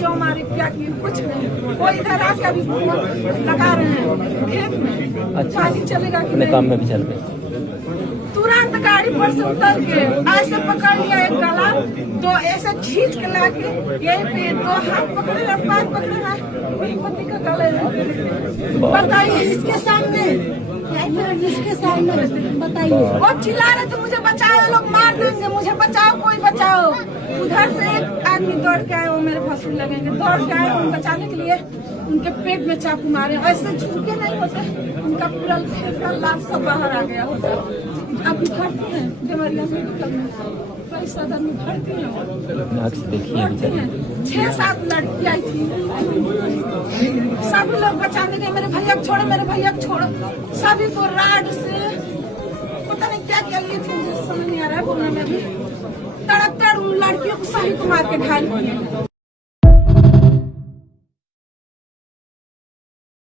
क्यों मारे, क्या किए, कुछ नहीं। वो इधर आके अभी लगा रहे हैं खेत में। अच्छा, पानी चलेगा कि नहीं? काम में भी चल रहे। तुरंत गाड़ी पर से उतर के ऐसे पकड़ लिया एक गला, तो ऐसे खींच के लाके यही पे 2 हाथ पकड़े और 5 पकड़े हैं, मेरी पति का गले बताइए इसके सामने बताइए। वो चिल्ला रहे थे मुझे बचाओ, लोग मार देंगे, मुझे बचाओ, कोई बचाओ। उधर से एक आदमी दौड़ के आए, वो मेरे फंसू लगेंगे, दौड़ के आए उनको बचाने के लिए, उनके पेट में चाकू मारे। ऐसे झुके नहीं होते, उनका पूरा फेफड़ा लाश सब बाहर आ गया होता। अब भर्ती है देवरिया मेडिकल में, पैसा में भर्ती है। देखिए 6-7 लड़की आई थी, सभी लोग बचाने गए, मेरे भैया को छोड़ो, मेरे भैया को छोड़ो, सभी को राड से पता नहीं क्या क्या लिए थे, मुझे समझ नहीं आ रहा है बोलने में भी। तड़क उन लड़कियों को सभी को मार के घायल किए।